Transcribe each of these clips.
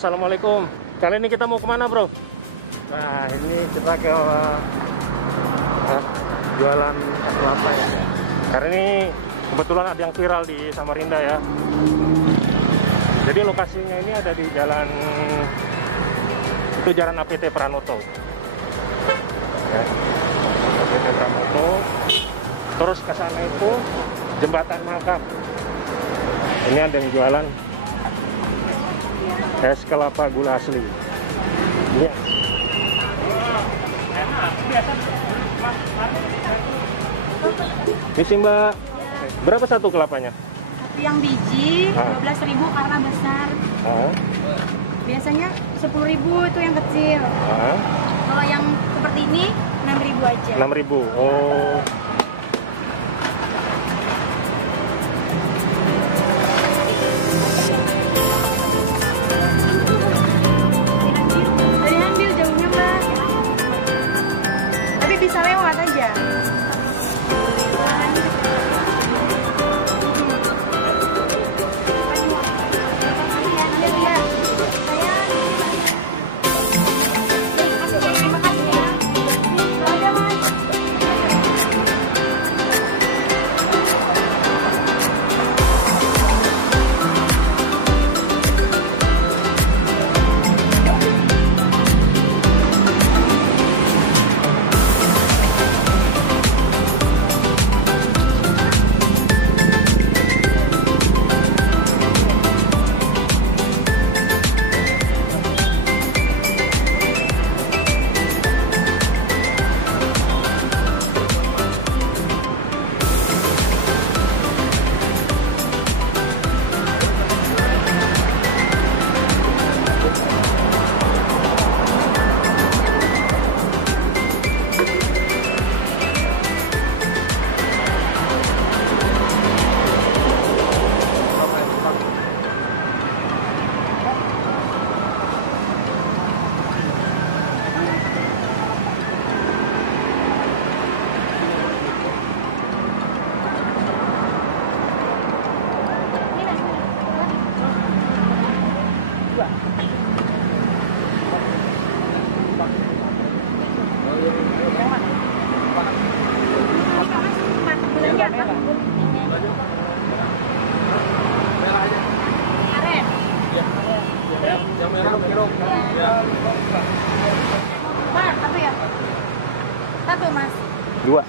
assalamualaikum. Kali ini kita mau kemana, bro? Nah, ini kita ke jualan es kelapa ya. Karena ini kebetulan ada yang viral di Samarinda ya. Jadi lokasinya ini ada di jalan APT Pranoto. Ya. APT Pranoto. Terus ke sana itu Jembatan Makam. Ini ada yang jualan es kelapa gula asli. Iya. Ini sih Mbak, berapa satu kelapanya? Satu yang biji 12.000 karena besar. Biasanya 10.000 itu yang kecil. Kalau yang seperti ini 6.000 aja. 6.000. Oh. Dari ambil jauhnya Mbak. Tapi bisa lewat aja. Mas, satu ya? Satu Mas. Dua.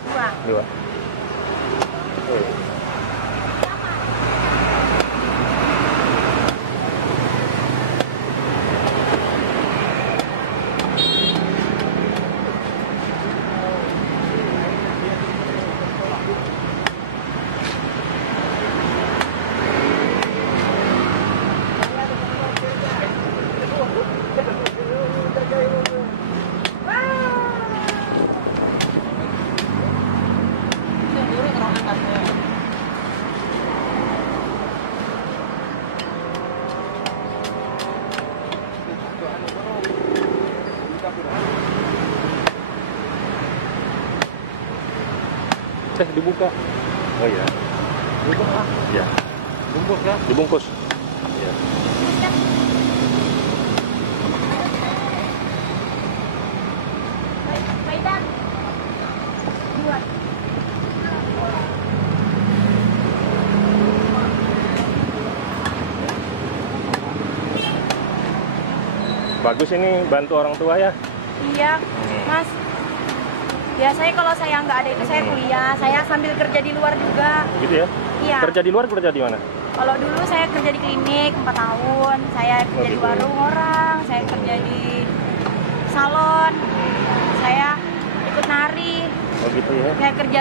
Dibuka. Oh iya. Dibungkus lah. Iya. Bungkus ya. Dibungkus. Iya. Maidan. Dua. Bagus ini bantu orang tua ya. Iya, Mas. Biasanya kalau saya nggak ada itu saya kuliah, saya sambil kerja di luar juga. Gitu ya? Iya. Kerja di luar, kerja di mana? Kalau dulu saya kerja di klinik 4 tahun, saya kerja di gitu. warung orang, saya kerja di salon, saya ikut nari. Oh gitu ya? Saya kerja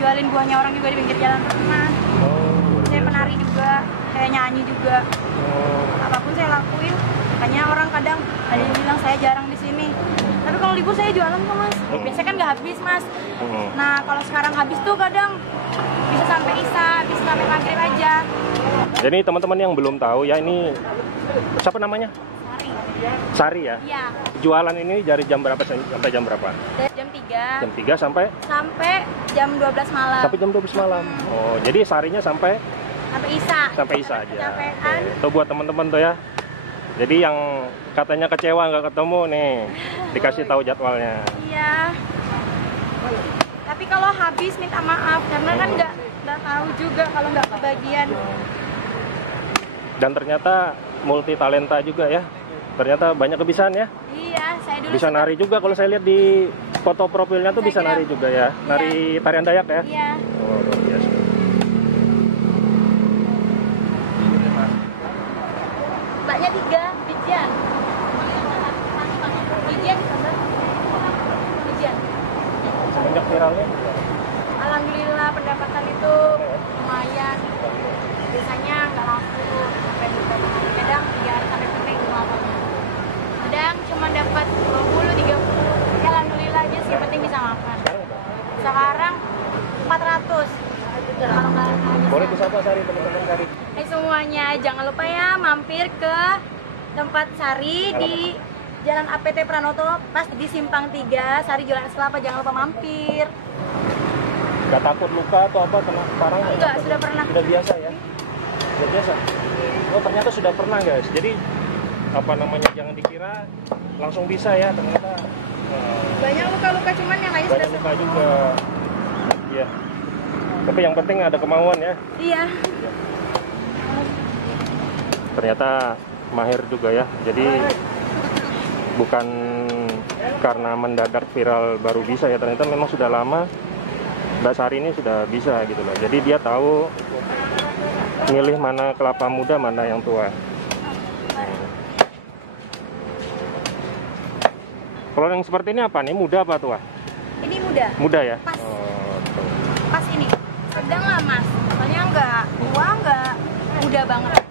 jualin buahnya orang juga di pinggir jalan pernah. Oh. Saya penari juga, saya nyanyi juga. Oh. Apapun saya lakuin. Makanya orang kadang ada yang bilang saya jarang di sini. Tapi kalau libur saya jualan kok Mas. Biasanya kan nggak habis Mas. Nah kalau sekarang habis tuh kadang bisa sampai isya, bisa sampai maghrib aja. Jadi teman-teman yang belum tahu ya, ini siapa namanya? Sari. Sari ya? Iya. Jualan ini dari jam berapa sampai jam berapa? Dari jam 3. Jam 3 sampai Jam 12 malam. sampai jam 12 malam. Oh, jadi seharinya sampai Isya. sampai Isya aja. Kecapean. Oke. Tuh buat teman-teman tuh ya. Jadi yang katanya kecewa nggak ketemu nih, dikasih tahu jadwalnya. Iya. Tapi kalau habis minta maaf karena kan nggak tahu juga kalau nggak kebagian. Dan ternyata multi talenta juga ya. Ternyata banyak kebiasaan ya. Iya, saya dulu Bisa nari juga kalau saya lihat di foto profilnya tuh bisa Instagram. nari juga ya. Nari tarian Dayak ya. Iya. Oh, luar biasa. Mbaknya 3, Bijian. Bijian sama Bijian. Semenjak viralnya. Alhamdulillah pendapatan itu lumayan. Biasanya nggak laku sampai beberapa hari. Kadang 3 hari sampai pening lamanya. Kadang cuma dapat 20, 30. Ya alhamdulillah aja sih, yang penting bisa makan. Sekarang 400. Kalau nggak habis. Boleh disapa Sari, teman-teman Sari. Semuanya jangan lupa ya mampir ke tempat Sari di Jalan APT Pranoto, pas di Simpang 3, Sari jualan es kelapa, jangan lupa mampir. Gak takut luka atau apa kena parang? Enggak, sudah pernah. Sudah biasa ya? Sudah biasa? Oh ternyata sudah pernah guys. Jadi apa namanya, jangan dikira langsung bisa ya, ternyata Banyak luka-luka, cuman yang lain banyak sudah luka juga. Iya. Tapi yang penting ada kemauan ya. Iya. Ternyata mahir juga ya. Jadi bukan karena mendadak viral baru bisa ya, ternyata memang sudah lama Mbak Sari ini sudah bisa gitu loh. Jadi dia tahu milih mana kelapa muda, mana yang tua. Kalau yang seperti ini apa nih? Muda apa tua? Ini muda. Muda ya? Pas. Oh, tuh. Pas ini. Sedang lah mas. Soalnya enggak tua, enggak muda banget.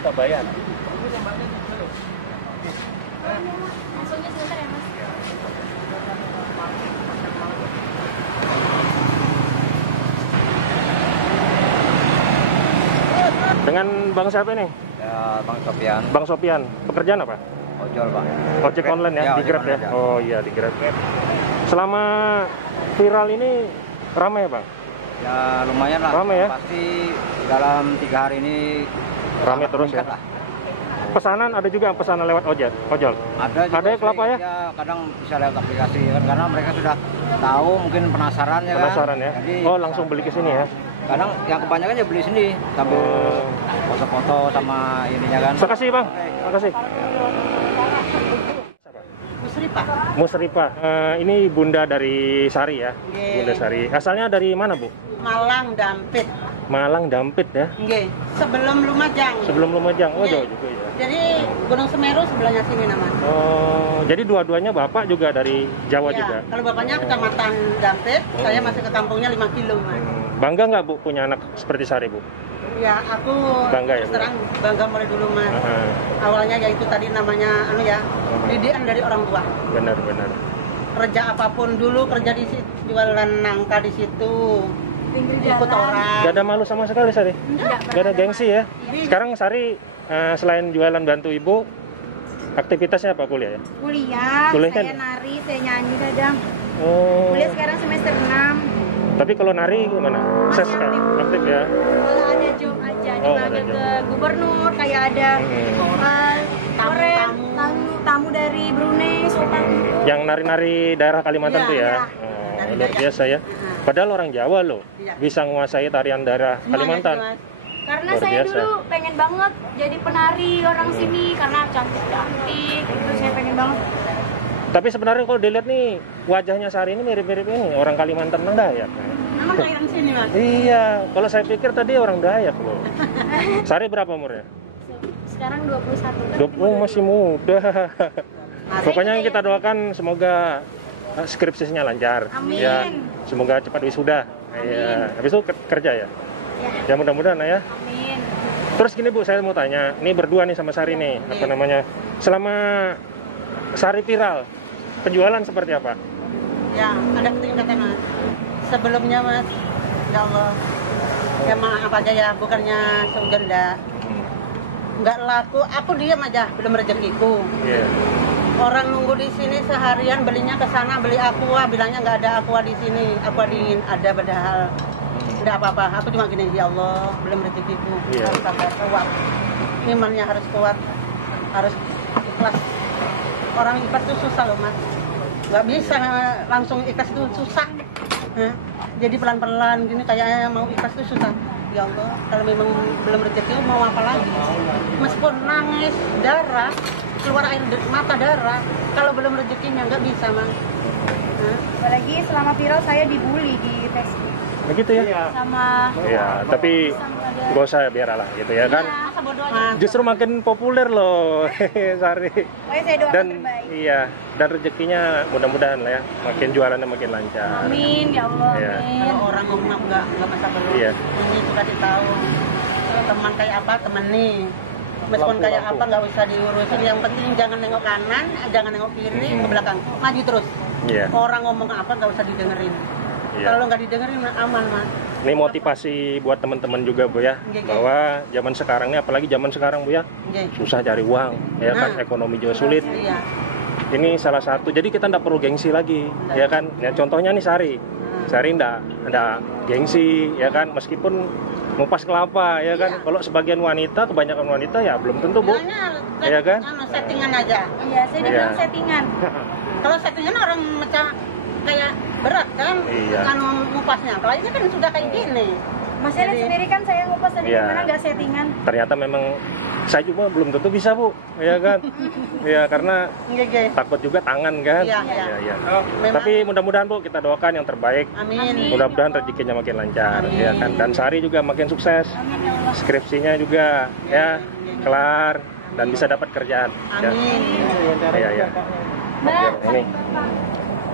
Kita bayar. Langsungnya sebentar ya mas. Dengan Bang siapa nih? Ya, Bang Sofian. Bang Sopian. Pekerjaan apa? Ojol, Bang. Ojek online ya, di ojek Grab ya? online, Oh iya, di Grab. Selama viral ini ramai ya Bang? Ya, lumayan lah. Ramai ya? Pasti dalam 3 hari ini Ramai sangat terus ya? meningkat lah. Pesanan ada juga pesanan lewat ojol? Ada juga Ada ya kelapa sih, ya? kadang bisa lewat aplikasi kan, karena mereka sudah tahu, mungkin penasaran ya Penasaran kan? ya? Jadi, Oh langsung beli ke sini ya? kadang yang kebanyakan ya beli sini sambil foto-foto sama ininya kan. Makasih Bang, makasih. Musripah. Musripah, ini bunda dari Sari ya? Nggih. Bunda Sari. Asalnya dari mana Bu? Malang Dampit. Malang Dampit ya? Nggih, sebelum Lumajang. Sebelum Lumajang, oh Nggih. jauh juga ya? Jadi Gunung Semeru sebelahnya sini namanya. Oh, jadi dua-duanya Bapak juga dari Jawa Ya, juga? kalau bapaknya kecamatan Dampit, saya masih ke kampungnya 5 kilo, Mas. Bangga nggak Bu punya anak seperti Sari Bu? Ya, aku Bangga ya, Bu? terus terang bangga mulai dulu, Mas. Awalnya yaitu tadi namanya didikan dari orang tua. Benar-benar. Kerja apapun dulu, kerja di situ, jualan nangka di situ. Pinggir Ikut jalan. orang. Gak ada malu sama sekali Sari? Enggak Gak ada gengsi ya? Sekarang Sari selain jualan bantu ibu, aktivitasnya apa, kuliah ya? Kuliah, Kuliah saya kan? nari, saya nyanyi kadang. Oh. Kuliah sekarang semester 6. Tapi kalau nari gimana? Masih Aktif, aktif. aktif ya? Kalau ada job aja Oh, dipanggil ada job. ke gubernur, kayak ada tamu dari Brunei, Sultan. Yang nari-nari daerah Kalimantan Iya, tuh ya? iya. Oh, Nari luar Dayak. biasa ya. Padahal orang Jawa loh, Iya. bisa menguasai tarian daerah Semuanya Kalimantan. sih, Mas. Karena Luar saya biasa. dulu pengen banget jadi penari orang sini karena cantik-cantik, itu saya pengen banget. Tapi sebenarnya kalau dilihat nih, wajahnya Sari ini mirip-mirip ini, orang Kalimantan, orang Dayak. Nama kalian sini, Mas. Iya, kalau saya pikir tadi orang Dayak loh. Sari berapa umurnya? Sekarang 21. Oh, masih muda. Pokoknya yang kita doakan semoga skripsinya lancar. Amin. Ya, semoga cepat wisuda. Ya, habis itu kerja ya. Ya mudah-mudahan ya. Amin. Terus gini Bu, saya mau tanya, ini berdua nih sama Sari nih, apa namanya? Selama Sari viral, penjualan seperti apa? Ya, ada ketingkatan Mas. Sebelumnya Mas, ya Allah, ya maaf aja ya, bukannya sehujan nggak laku, aku diam aja, belum rezekiku. Iya. Orang nunggu di sini seharian, belinya ke sana beli aqua, bilangnya nggak ada aqua di sini, aqua dingin ada, padahal nggak apa-apa. Aku cuma gini, ya Allah, belum rezekiku, Iya. harus sabar, kuat, imannya harus kuat, harus ikhlas. Orang ikhlas itu susah loh Mas, nggak bisa langsung ikhlas itu susah. Jadi pelan-pelan gini kayaknya mau ikhlas itu susah. Ya Allah, kalau memang belum rezeki mau apa lagi? Meskipun nangis, darah, keluar air mata darah, kalau belum rezekinya nggak bisa Mas. Apalagi selama viral saya dibully di Facebook Begitu ya? sama Iya, tapi gak usah biarlah gitu ya kan. masa bodoh Mas, Justru makin populer loh Sari. Pokoknya saya doakan Dan terbaik. iya, dan rezekinya mudah-mudahan lah ya, makin jualannya makin lancar. Amin ya Allah. Iya. Amin. kalau orang ngomong nggak masa belum. Iya. Ini tuh kasih tahu teman kayak apa temen nih. Meskipun kayak apa nggak usah diurusin. Yang penting jangan nengok kanan, jangan nengok kiri, ke belakang, maju terus. Iya. Orang ngomong apa nggak usah didengerin. Iya. Kalau nggak didengerin aman Mas. Ini motivasi buat teman-teman juga Bu ya, Iya. bahwa zaman sekarang ini, apalagi zaman sekarang Bu ya, Iya. susah cari uang, ya kan, Nah. ekonomi juga sulit. Iya. Ini salah satu, jadi kita nggak perlu gengsi lagi, ya kan. Ya, contohnya nih Sari nggak ada gengsi, ya kan, meskipun ngupas kelapa, ya kan. Iya. Kalau sebagian wanita, kebanyakan wanita ya belum tentu Bu, Bilangnya Iya kan? settingan aja. Iya, saya dibilang Iya. settingan. Kalau settingan orang macam kayak berat kan, Iya. kan ngupasnya. Kalau ini kan sudah kayak gini. Mas Eli Jadi- sendiri kan saya ngupas tadi Iya. gimana nggak settingan. Ternyata memang saya juga belum tentu bisa Bu, ya kan. Ya karena Iya. takut juga tangan kan. Iya. Iya. Memang- Tapi mudah-mudahan Bu, kita doakan yang terbaik. Amin. Mudah-mudahan rezekinya makin lancar, Amin. ya kan. Dan Sari juga makin sukses. Amin ya Allah. Skripsinya juga ya kelar dan bisa dapat kerjaan. Ya. Amin. Iya. Mbak, Ini,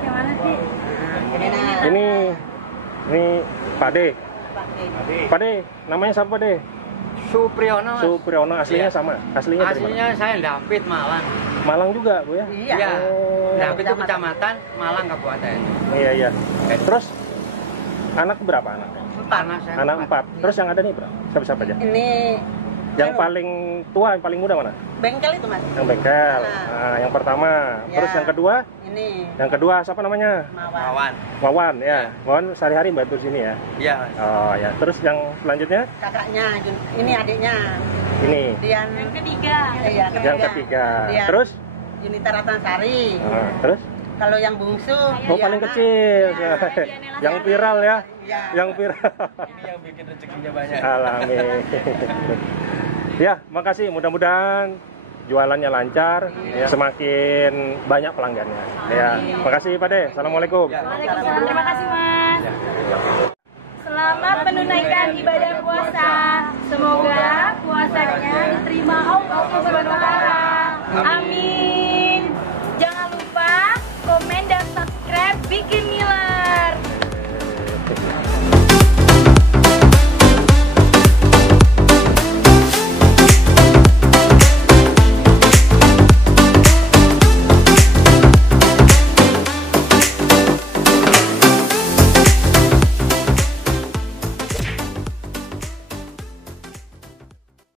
yang mana sih? ini Pak De. Pak De, namanya siapa Pak De? Supriyono, Mas. Supriyono, aslinya Iya. sama. Aslinya dari mana? Aslinya saya Dampit, Malang. Malang juga Bu ya? Iya. Iya. Oh. Dampit itu kecamatan, Malang kabupaten. Iya. Terus anak berapa anaknya? Anak saya Anak 4. Terus yang ada nih berapa? Siapa aja? Ini Yang anu, paling tua, yang paling muda mana? bengkel itu Mas. Yang bengkel. Nah. Nah, yang pertama. Ya. Terus yang kedua? Ini Yang kedua siapa namanya? Mawar. Kawan. Wawan ya. Wawan sehari-hari bantu sini ya. Iya. Oh ya. Terus yang selanjutnya Kakaknya, ini adiknya. ini. Dian Yang ketiga. Iya, Yang ketiga. Dian Terus? Junita Ratnasari. Terus? Kalau yang bungsu Oh paling kecil. Yang viral ya. Iya. Yang viral. Ini yang bikin rezekinya banyak. Alhamdulillah. Ya, makasih. Mudah-mudahan jualannya lancar, ya, semakin banyak pelanggannya. Ya, makasih Pak De. Assalamualaikum. Waalaikumsalam. Terima kasih Mas. Selamat menunaikan ibadah puasa. Semoga puasanya diterima Allah Subhanahu wa taala. Amin.